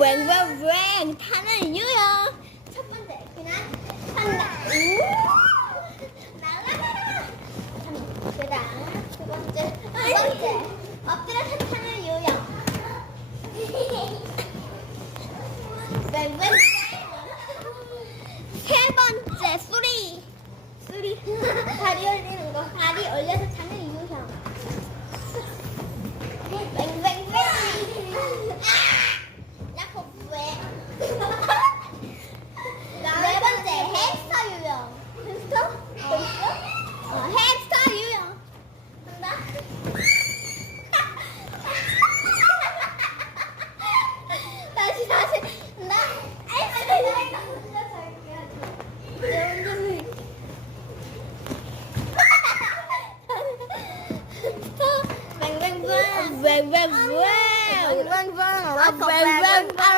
웽웽웽 타는 유형. 첫 번째 그냥 탄다. 날아가라. 그다음 두 번째 엎드려서 타는 유형. 웽웽웽. 세 번째 수리. 다리 올리는 거. 다리 올려서 타는 유형. 웽웽웽. 야호 왜? 네 번째 햄스터 유형. 햄스터? 햄스터 유형. 한다. 다시 한다. 웽웽웽. 웽웽웽.